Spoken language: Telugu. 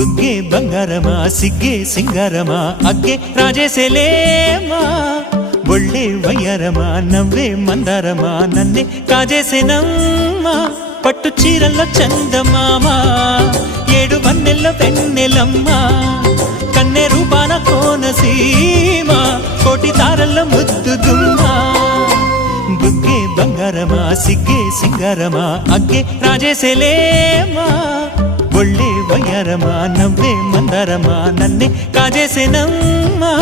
బుగ్గే బంగారమా సిగ్గే సింగారమా అగ్గే రాజేసేలేమా ఒళ్ళే వయ్యారమా నవ్వే మందారమా నన్నే కాజేసేనమ్మా పట్టు చీరల్లో చందమామా ఏడు వన్నెల్లో వెన్నెలమ్మా కన్నె రూపాన కోనసీమ కోటి తారల్లో ముద్దుగుమ్మా బుగ్గే బంగారమా సిగ్గే సింగారమా అగ్గే రాజేసేలేమా ఒళ్ళే వయ్యారమా నవ్వే మందారమా నన్నే కాజేసేనమ్మా